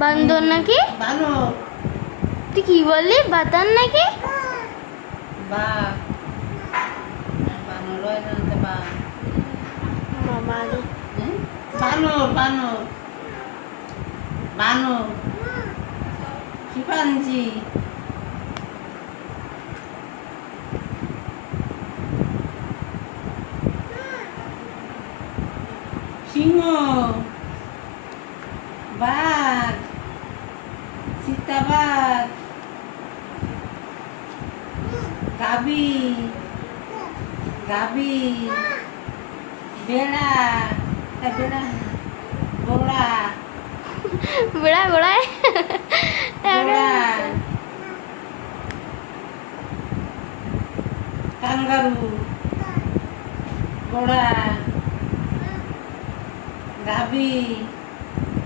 বান্দর নাকি? বানর। তুই কি বললি? বাতান নাকি? বাঘ। বানর হয় না তো বাঘ। বাবা রে। বানর বানর বানর শিম্পাঞ্জি। সিংহ, বাঘ, চিতাবাঘ, গাভী, গাভী, বেড়া, বেড়া, ঘোড়া, বেড়া গোড়ায় ঘোড়া, কাঙ্গারু, ঘোড়া, গাভী।